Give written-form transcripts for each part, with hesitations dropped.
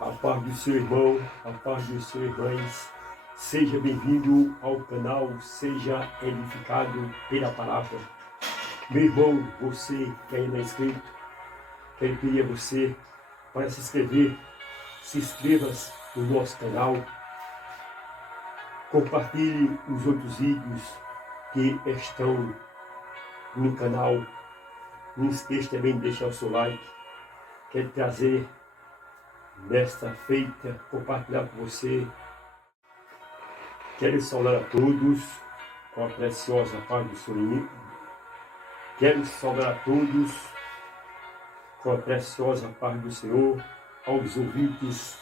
A paz do seu irmão, a paz dos seus irmãos, seja bem-vindo ao canal, seja edificado pela palavra. Meu irmão, você que ainda é inscrito, quero pedir a você para se inscrever, se inscreva no nosso canal, compartilhe os outros vídeos que estão no canal, não esqueça também de deixar o seu like. Quero trazer nesta feita, compartilhar com você. Quero saudar a todos com a preciosa paz do Senhor. Quero saudar a todos com a preciosa paz do Senhor, aos ouvintes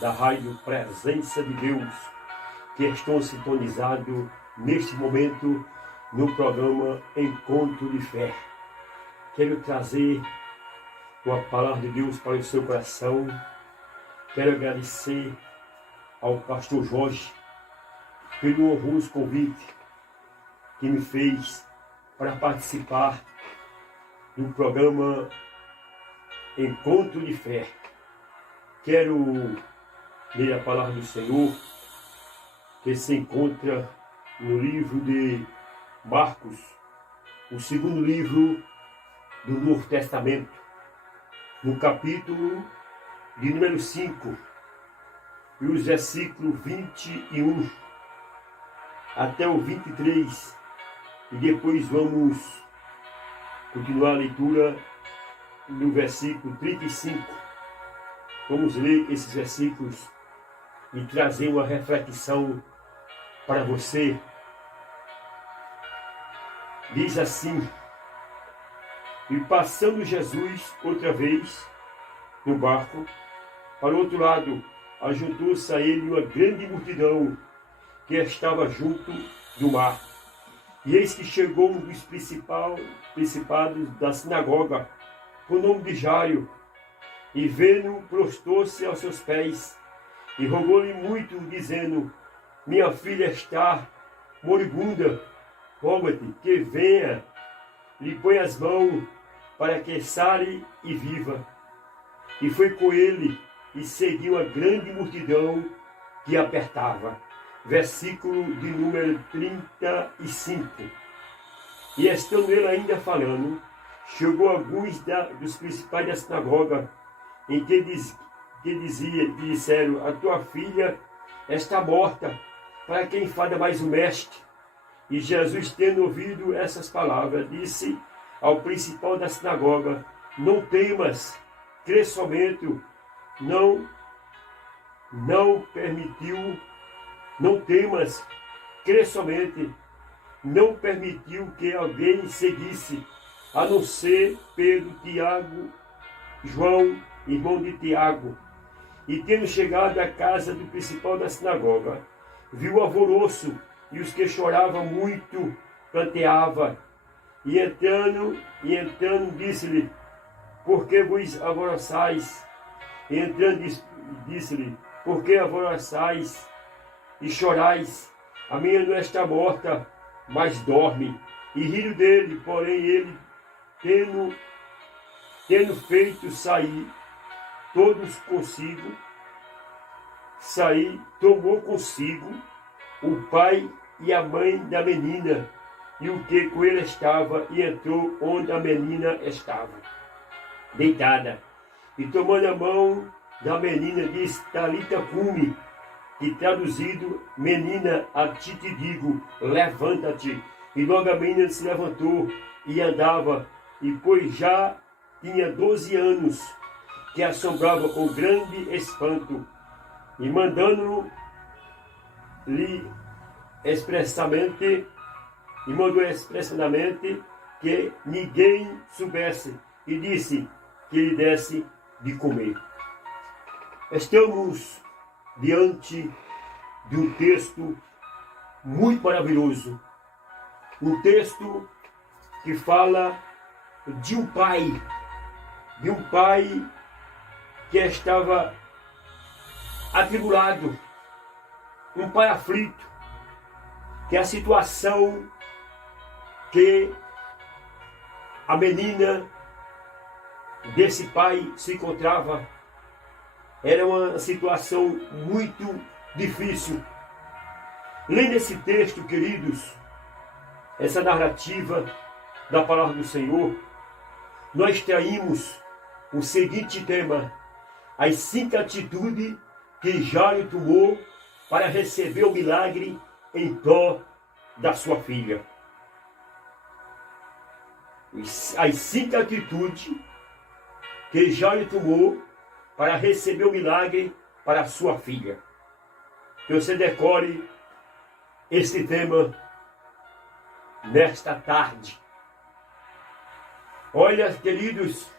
da Rádio Presença de Deus, que estão sintonizados neste momento no programa Encontro de Fé. Quero trazer uma palavra de Deus para o seu coração. Quero agradecer ao pastor Jorge pelo honroso convite que me fez para participar do programa Encontro de Fé. Quero ler a palavra do Senhor, que se encontra no livro de Marcos, o segundo livro do Novo Testamento, no capítulo de número 5, e os versículos 21 até o 23, e depois vamos continuar a leitura no versículo 35. Vamos ler esses versículos e trazer uma reflexão para você. Diz assim: e passando Jesus outra vez no barco para o outro lado, ajuntou-se a ele uma grande multidão que estava junto do mar. E eis que chegou um dos principados da sinagoga, com o nome de Jairo, e vendo, prostrou-se aos seus pés, e rogou-lhe muito, dizendo: minha filha está moribunda, roga-te que venha, lhe põe as mãos, para que sare e viva. E foi com ele, e seguiu a grande multidão que apertava. Versículo de número 35. E estando ele ainda falando, chegou alguns dos principais da sinagoga, em que disseram: a tua filha está morta, para que enfada mais o mestre? E Jesus, tendo ouvido essas palavras, disse ao principal da sinagoga: não temas, crê somente. Não temas, crê somente. Não permitiu que alguém seguisse, a não ser Pedro, Tiago, João, irmão de Tiago. E tendo chegado à casa do principal da sinagoga, viu o alvoroço e os que choravam muito, planteava. E entrando, disse-lhe: por que vos alvoroçais? E entrando, disse-lhe: por que alvoroçais e chorais? A minha não está morta, mas dorme. E riram dele, porém ele, tendo feito sair todos consigo, tomou consigo o pai e a mãe da menina, e o que com ele estava, e entrou onde a menina estava, deitada. E tomando a mão da menina, disse: Talita cumi, que traduzido: menina, a ti te digo, levanta-te. E logo a menina se levantou e andava, e pois já tinha 12 anos, que assombrava com grande espanto, e mandou-lhe expressamente que ninguém soubesse, e disse que lhe desse de comer. Estamos diante de um texto muito maravilhoso, um texto que fala de um pai que estava atribulado, um pai aflito, que a situação que a menina desse pai se encontrava Era uma situação muito difícil. Lendo esse texto, queridos, essa narrativa da palavra do Senhor, nós extraímos o seguinte tema: as 5 atitudes que Jairo tomou para receber o milagre em prol da sua filha. As 5 atitudes que Jairo tomou para receber o milagre para a sua filha. Que você decore esse tema nesta tarde. Olha, queridos,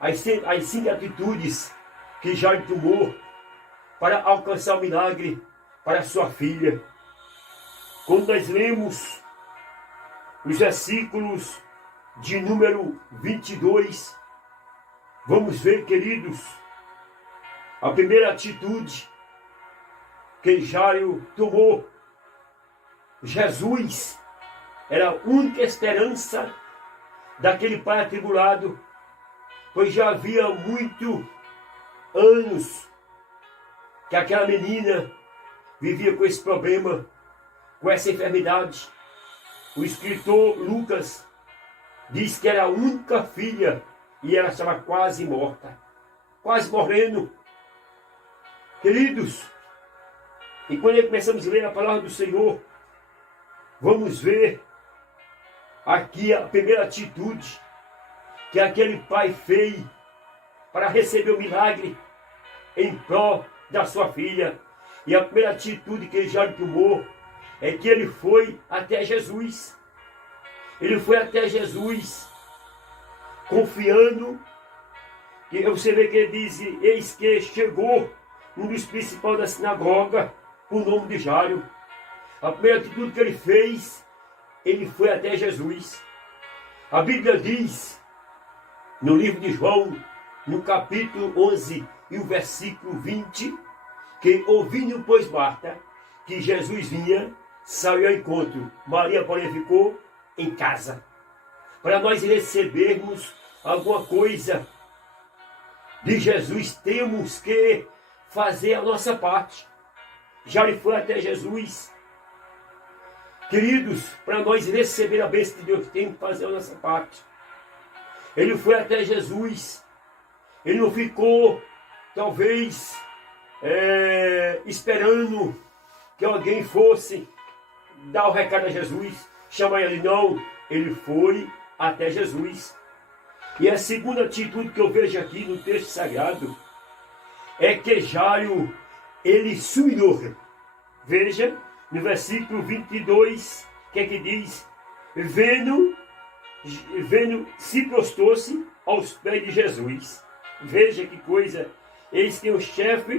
as 5 atitudes que Jairo tomou para alcançar o milagre para a sua filha. Quando nós lemos os versículos de número 22, vamos ver, queridos, a primeira atitude que Jairo tomou. Jesus era a única esperança daquele pai atribulado, pois já havia muitos anos que aquela menina vivia com esse problema, com essa enfermidade. O escritor Lucas diz que era a única filha e ela estava quase morta, quase morrendo. Queridos, e quando começamos a ler a palavra do Senhor, vamos ver aqui a primeira atitude que aquele pai fez para receber o milagre em prol da sua filha. E a primeira atitude que Jairo tomou é que ele foi até Jesus. Ele foi até Jesus, confiando, que você vê que ele diz: eis que chegou um dos principais da sinagoga, o nome de Jairo. A primeira atitude que ele fez, ele foi até Jesus. A Bíblia diz, no livro de João, no capítulo 11 e o versículo 20, que ouvindo, pois, Marta, que Jesus vinha, saiu ao encontro. Maria, porém, ficou em casa. Para nós recebermos alguma coisa de Jesus, temos que fazer a nossa parte. Jairo foi até Jesus. Queridos, para nós receber a bênção de Deus, temos que fazer a nossa parte. Ele foi até Jesus. Ele não ficou, talvez, esperando que alguém fosse dar o recado a Jesus, chamar ele. Não, ele foi até Jesus. E a segunda atitude que eu vejo aqui no texto sagrado é que Jairo, ele se humilhou. Veja, no versículo 22, o que é que diz? Vendo, se prostrou-se aos pés de Jesus. Veja que coisa. Eis que o chefe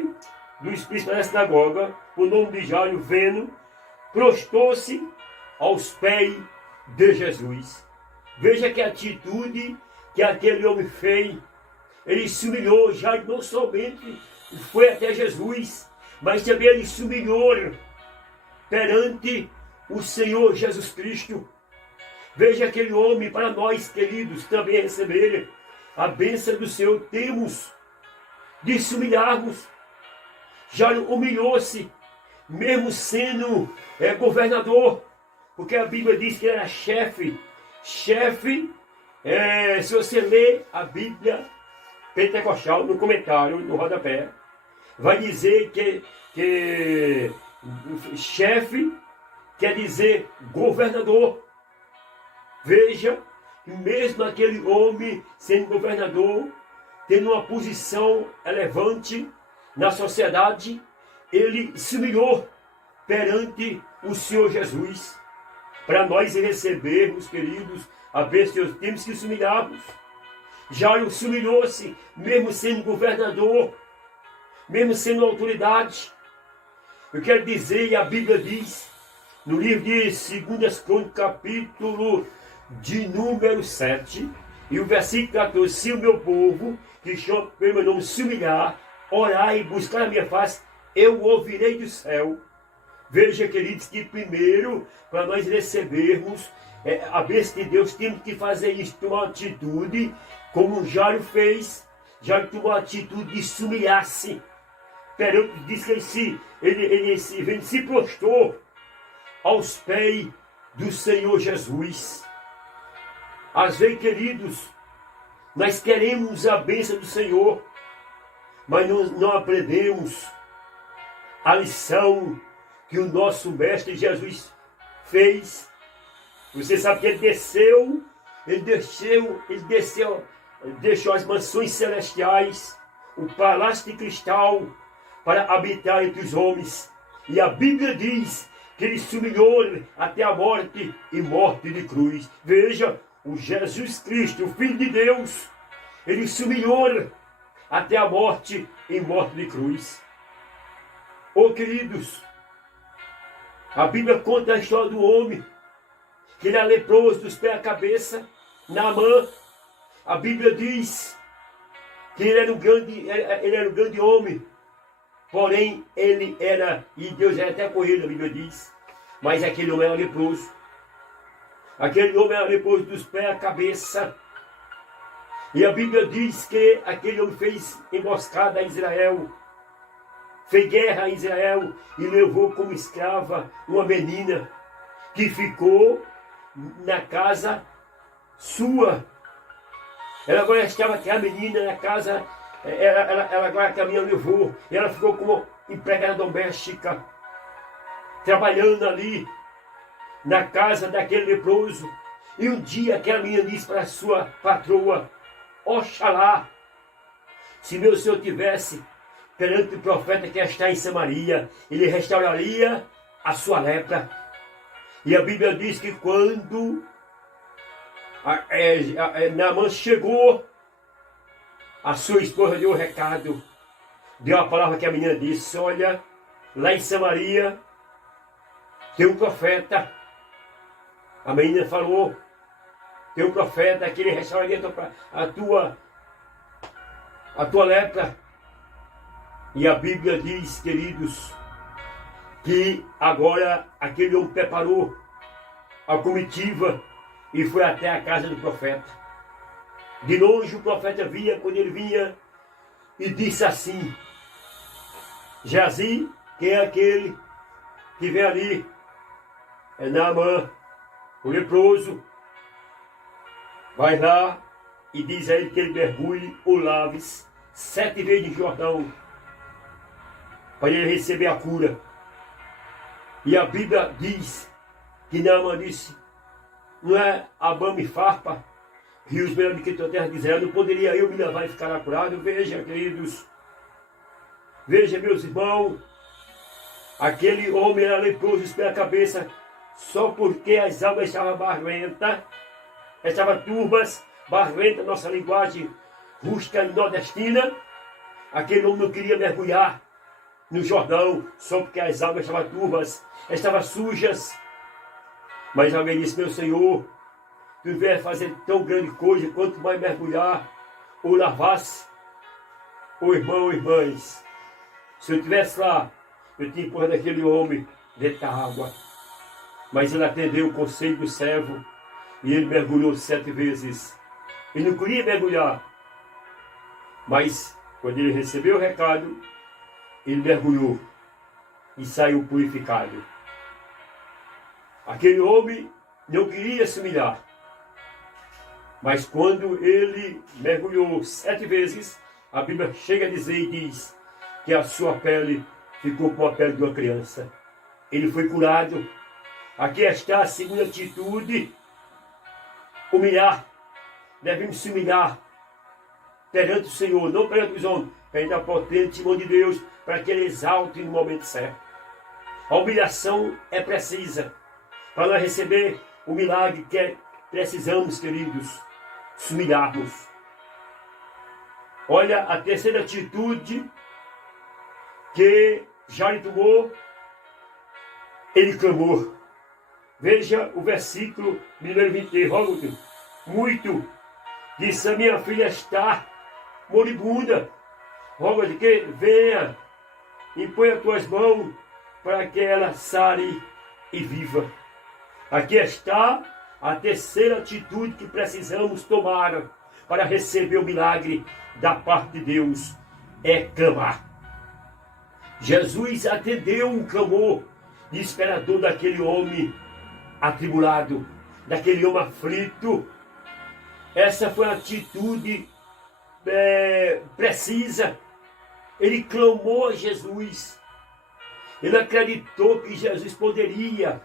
dos príncipes da sinagoga, o nome de Jairo, vendo, prostrou-se aos pés de Jesus. Veja que atitude que aquele homem fez. Ele se humilhou. Jairo não somente foi até Jesus, mas também ele se humilhou perante o Senhor Jesus Cristo. Veja aquele homem, para nós, queridos, também receber a bênção do Senhor, temos de se humilharmos. Jairo humilhou-se, mesmo sendo governador, porque a Bíblia diz que ele era chefe. Se você ler a Bíblia pentecostal, no comentário, no rodapé, vai dizer que chefe quer dizer governador. Veja, mesmo aquele homem sendo governador, tendo uma posição elevante na sociedade, ele se humilhou perante o Senhor Jesus. Para nós recebermos, queridos, a bênção de Deus, temos que se humilharmos. Jairo se humilhou-se, mesmo sendo governador, mesmo sendo autoridade. Eu quero dizer, e a Bíblia diz, no livro de 2 Crônicas, capítulo de número 7, e o versículo 14, se o meu povo, que chama pelo meu nome, se humilhar, orar e buscar a minha face, eu ouvirei do céu. Veja, queridos, que primeiro, para nós recebermos a bênção de Deus, temos que fazer isso, uma atitude, como Jairo fez. já tomou a atitude de se humilhar-se. Diz que ele se prostrou aos pés do Senhor Jesus. Às vezes, queridos, nós queremos a bênção do Senhor, mas não aprendemos a lição que o nosso Mestre Jesus fez. Você sabe que ele deixou as mansões celestiais, o palácio de cristal, para habitar entre os homens. E a Bíblia diz que ele se humilhou até a morte e morte de cruz. Veja, o Jesus Cristo, o Filho de Deus, ele se humilhou até a morte e morte de cruz. Oh, queridos, a Bíblia conta a história do homem, que ele era leproso dos pés à cabeça, Naamã. A Bíblia diz que ele era um grande homem, porém ele era, e Deus era até com ele, a Bíblia diz, mas aquele homem era leproso. Aquele homem era leproso dos pés à cabeça. E a Bíblia diz que aquele homem fez emboscada a Israel, fez guerra a Israel e levou como escrava uma menina que ficou na casa sua. Ela agora estava aqui, a menina na casa, ela agora que a menina levou, e ela ficou como empregada doméstica, trabalhando ali na casa daquele leproso. E um dia aquela menina disse para a sua patroa: Oxalá, se meu Senhor tivesse perante o profeta que está em Samaria, ele restauraria a sua lepra. E a Bíblia diz que quando Naamã chegou, a sua esposa deu o recado, deu a palavra que a menina disse: olha, lá em Samaria tem um profeta. A menina falou: tem um profeta que ele restauraria a tua lepra. E a Bíblia diz, queridos, que agora aquele homem preparou a comitiva e foi até a casa do profeta. De longe o profeta via, quando ele vinha, e disse assim: Geazi, quem é aquele que vem ali? É Naamã, o leproso. Vai lá e diz a ele que ele mergulhe ou lave 7 vezes no Jordão, para ele receber a cura. E a Bíblia diz que Naamã disse: não é Abama e Farpa, rios melhores do que tua terra de Israel, não poderia eu me levar e ficar curado? Veja, queridos, veja, meus irmãos, aquele homem era leproso dos pés à cabeça, só porque as almas estavam barrentas, estavam turvas, barrenta, nossa linguagem rústica e nordestina. Aquele homem não queria mergulhar no Jordão, só porque as águas estavam turvas, estavam sujas. Mas alguém disse: meu Senhor, tu vier fazer tão grande coisa, quanto mais mergulhar ou lavar-se. Ô irmão, ou irmãs, se eu estivesse lá, eu tinha empurrado aquele homem dentro da água. Mas ele atendeu o conselho do servo e ele mergulhou 7 vezes. Ele não queria mergulhar, mas quando ele recebeu o recado, ele mergulhou e saiu purificado. Aquele homem não queria se humilhar, mas quando ele mergulhou 7 vezes, a Bíblia chega a dizer e diz que a sua pele ficou com a pele de uma criança. Ele foi curado. Aqui está a segunda atitude: humilhar. Devemos se humilhar perante o Senhor, não perante os homens, perante a potente mão de Deus, para que Ele exalte no momento certo. A humilhação é precisa para nós receber o milagre que precisamos, queridos, se humilharmos. Olha a terceira atitude que Jairo tomou: ele clamou. Veja o versículo número 23, rogo-te muito, disse: a minha filha está moribunda, rogo-te que venha e põe as tuas mãos para que ela sare e viva. Aqui está a terceira atitude que precisamos tomar para receber o milagre da parte de Deus é clamar. Jesus atendeu o clamor desesperador daquele homem atribulado, daquele homem aflito. Essa foi a atitude precisa. Ele clamou a Jesus. Ele acreditou que Jesus poderia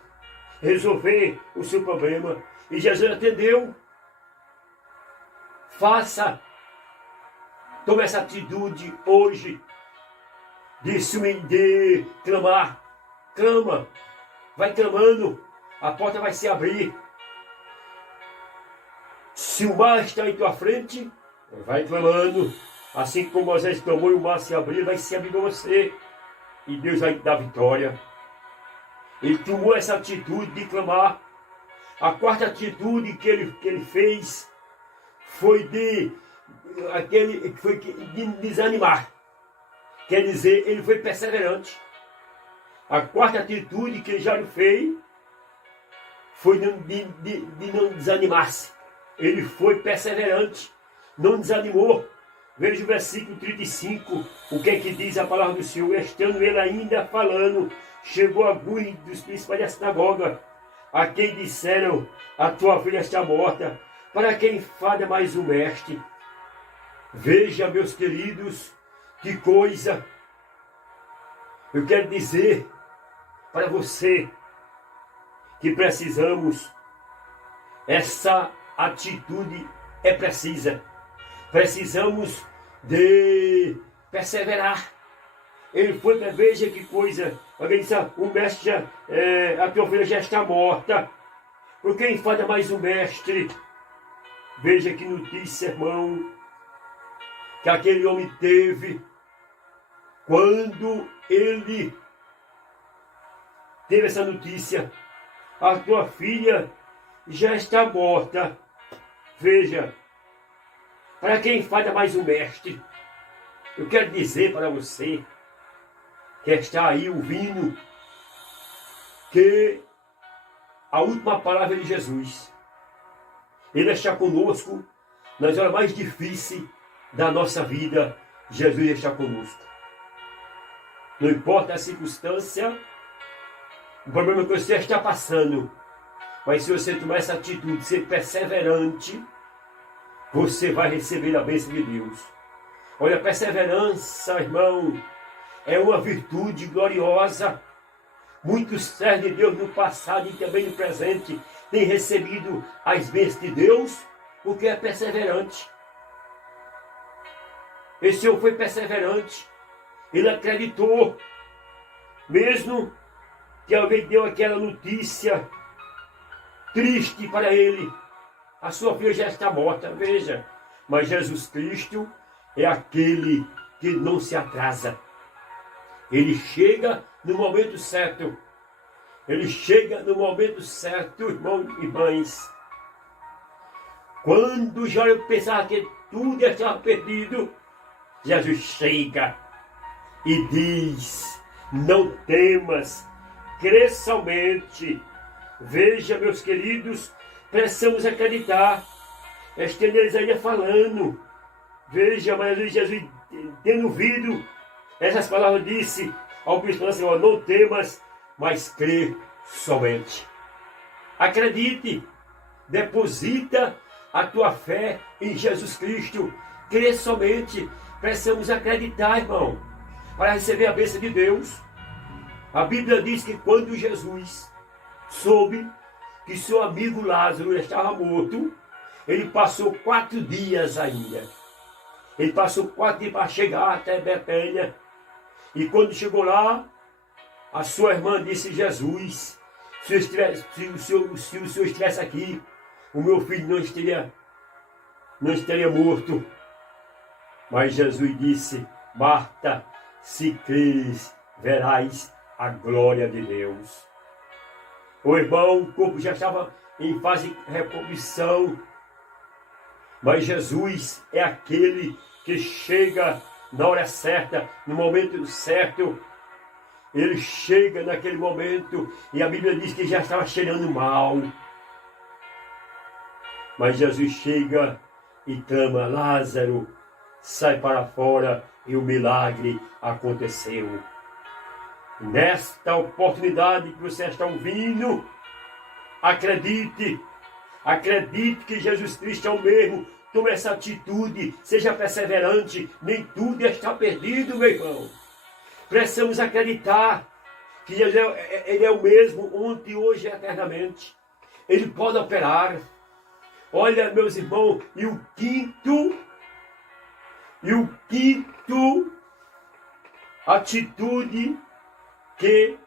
resolver o seu problema. E Jesus atendeu. Tome essa atitude hoje de clamar. Clama. Vai clamando. A porta vai se abrir. Se o mar está em tua frente, vai clamando. Assim como Moisés clamou e o mar se abriu, vai se abrir para você. E Deus vai dar vitória. Ele tomou essa atitude de clamar. A quarta atitude que ele fez foi de desanimar. Quer dizer, ele foi perseverante. A quarta atitude que ele já fez foi de não desanimar-se. Ele foi perseverante, não desanimou. Veja o versículo 35, o que é que diz a palavra do Senhor. Estando ele ainda falando, chegou alguns dos principais da sinagoga, a quem disseram, a tua filha está morta, para quem fada mais o mestre? Veja, meus queridos, que coisa. Eu quero dizer para você que precisamos, essa atitude é precisa. Precisamos de perseverar. Ele foi, veja que coisa. Alguém disse, o mestre, a tua filha já está morta. Por quem enfada mais o mestre? Veja que notícia, irmão, que aquele homem teve quando ele teve essa notícia. A tua filha já está morta. Veja, para quem enfada mais o mestre? Eu quero dizer para você que está aí ouvindo que a última palavra de Jesus, Ele está conosco nas horas mais difíceis da nossa vida. Jesus está conosco. Não importa a circunstância, o problema que você está passando, mas se você tomar essa atitude, ser perseverante, você vai receber a bênção de Deus. Olha, a perseverança, irmão, é uma virtude gloriosa. Muitos servos de Deus no passado e também no presente têm recebido as bênçãos de Deus porque é perseverante. Esse homem foi perseverante. Ele acreditou, mesmo que alguém deu aquela notícia triste para ele. A sua filha já está morta, veja. Mas Jesus Cristo é aquele que não se atrasa. Ele chega no momento certo. Ele chega no momento certo, irmãos e irmãs. Quando já eu pensava que tudo estava perdido, Jesus chega e diz, não temas, crê somente. Veja, meus queridos, precisamos acreditar. Estendo eles ainda falando. Veja, mas Jesus, tendo ouvido essas palavras, disse ao bispo, Senhor, não temas, mas crê somente. Acredite, deposita a tua fé em Jesus Cristo, crê somente. Precisamos acreditar, irmão, para receber a bênção de Deus. A Bíblia diz que quando Jesus soube que seu amigo Lázaro estava morto, ele passou 4 dias ainda. Ele passou 4 dias para chegar até Betânia. E quando chegou lá, a sua irmã disse, Jesus, se o senhor estivesse aqui, o meu filho não estaria morto. Mas Jesus disse, Marta, se creres, verás a glória de Deus. O irmão, o corpo já estava em fase de recomposição. Mas Jesus é aquele que chega na hora certa, no momento certo. Ele chega naquele momento e a Bíblia diz que já estava cheirando mal. Mas Jesus chega e clama: Lázaro, sai para fora, e o milagre aconteceu. Nesta oportunidade que você está ouvindo, acredite que Jesus Cristo é o mesmo. Tome essa atitude, seja perseverante, nem tudo está perdido, meu irmão. Precisamos acreditar que Ele é o mesmo, ontem, hoje e eternamente. Ele pode operar. Olha, meus irmãos, e o quinto atitude que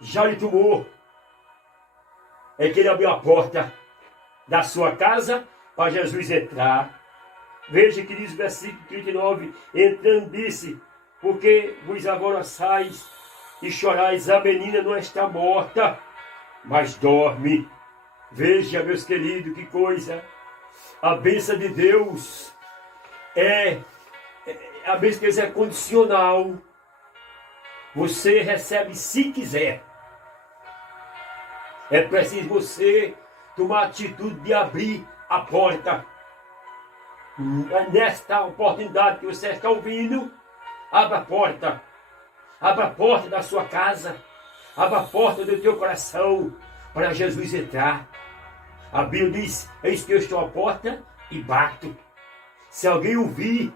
Jairo tomou é que ele abriu a porta da sua casa para Jesus entrar. Veja que diz o versículo 39, entrando disse: porque vos alvoroçais e chorais, a menina não está morta, mas dorme. Veja, meus queridos, que coisa. A bênção de Deus a bênção de Deus é condicional. Você recebe se quiser. É preciso você tomar a atitude de abrir a porta. Nesta oportunidade que você está ouvindo, abra a porta. Abra a porta da sua casa. Abra a porta do teu coração para Jesus entrar. A Bíblia diz: eis que eu estou à porta e bato. Se alguém ouvir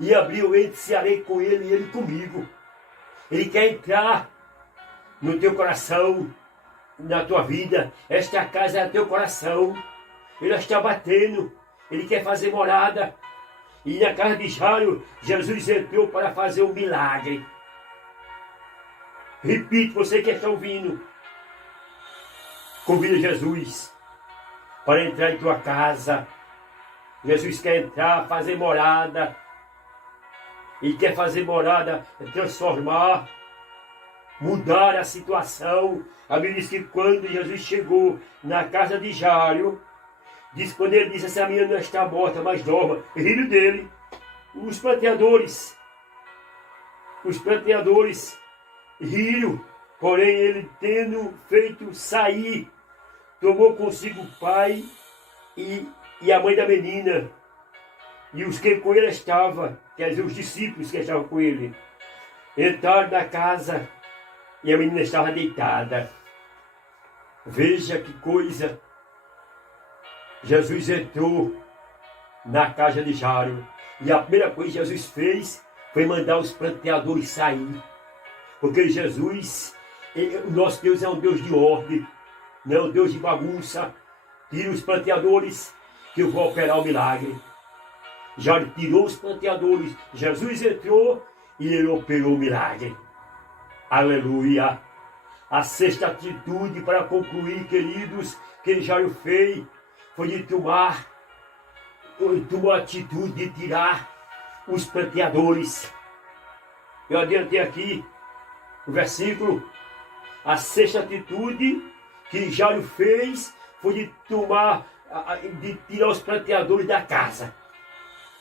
e abrir, eu entrarei com ele e ele comigo. Ele quer entrar no teu coração, na tua vida. Esta casa é teu coração. Ele está batendo. Ele quer fazer morada. E na casa de Jairo, Jesus entrou para fazer um milagre. Repito, você que está ouvindo, convida Jesus para entrar em tua casa. Jesus quer entrar, fazer morada. Ele quer fazer morada, transformar, mudar a situação. A Bíblia diz que quando Jesus chegou na casa de Jairo, diz quando ele disse: essa menina não está morta, mas dorme. Riram dele. Os planteadores riram. Porém, ele, tendo feito sair, tomou consigo o pai e a mãe da menina, e os que com ele estavam, quer dizer, os discípulos que estavam com ele, entraram na casa e a menina estava deitada. Veja que coisa. Jesus entrou na casa de Jairo e a primeira coisa que Jesus fez foi mandar os planteadores sair. Porque Jesus, o nosso Deus é um Deus de ordem, não é um Deus de bagunça. Tira os planteadores que eu vou operar o milagre. Jairo tirou os planteadores, Jesus entrou e ele operou o milagre. Aleluia! A sexta atitude para concluir, queridos, que Jairo fez foi de tomar a atitude de tirar os planteadores. Eu adiantei aqui o versículo. A sexta atitude que Jairo fez foi de tirar os planteadores da casa.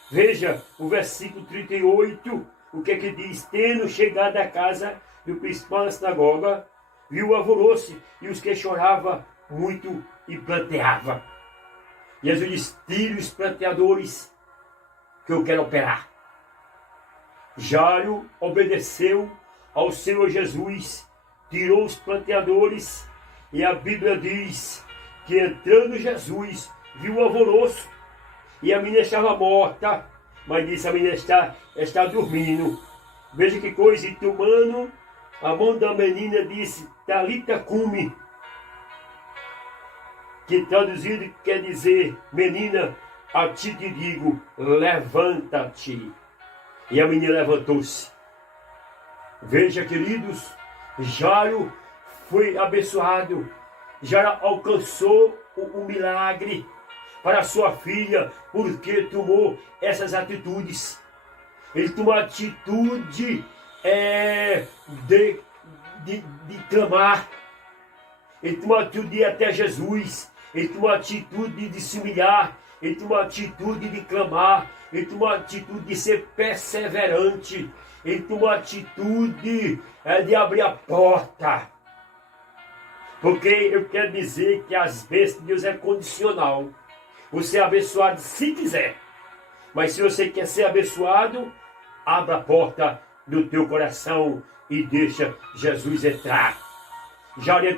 Veja o versículo 38, o que é que diz? Tendo chegado à casa do principal da sinagoga, viu o alvoroço e os que choravam muito e planteavam. Jesus disse: tire os planteadores que eu quero operar. Jairo obedeceu ao Senhor Jesus, tirou os planteadores, e a Bíblia diz que entrando Jesus, viu o alvoroço, e a menina estava morta, mas disse: a menina está dormindo. Veja que coisa, e tomando a mão da menina, disse: Talita cumi, que traduzido quer dizer: menina, a ti te digo, levanta-te. E a menina levantou-se. Veja, queridos, Jairo foi abençoado. Jairo alcançou o milagre para sua filha, porque tomou essas atitudes. Ele tomou a atitude de clamar. Ele tomou a atitude de ir até Jesus. Ele tomou a atitude de se humilhar. Ele tomou a atitude de clamar. Ele tomou a atitude de ser perseverante. Ele tomou a atitude de abrir a porta. Porque eu quero dizer que as bênçãos de Deus é condicional. Você é abençoado se quiser. Mas se você quer ser abençoado, abra a porta do teu coração e deixa Jesus entrar. Já abriu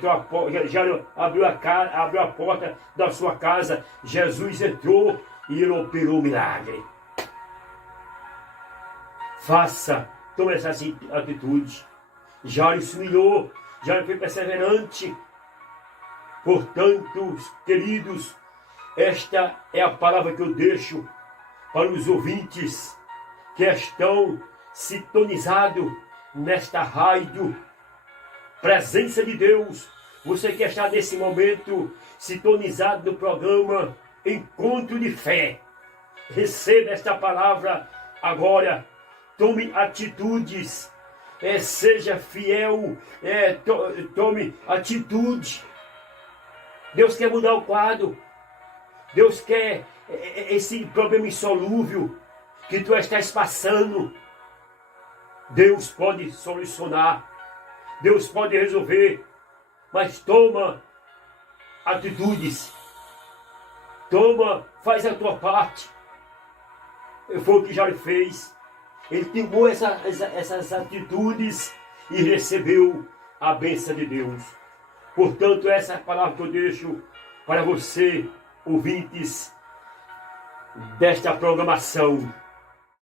a porta da sua casa, Jesus entrou e ele operou o milagre. Tome essa atitude. Jairo se humilhou, Jairo foi perseverante. Portanto, queridos, esta é a palavra que eu deixo para os ouvintes que estão sintonizados nesta rádio Presença de Deus. Você que está nesse momento sintonizado no programa Encontro de Fé. Receba esta palavra agora. Tome atitudes. Seja fiel. Tome atitude. Deus quer mudar o quadro. Deus quer esse problema insolúvel que tu estás passando. Deus pode solucionar. Deus pode resolver. Mas toma atitudes. Faz a tua parte. Foi o que Jairo fez. Ele tomou essas atitudes e recebeu a bênção de Deus. Portanto, essa é a palavra que eu deixo para você, ouvintes desta programação.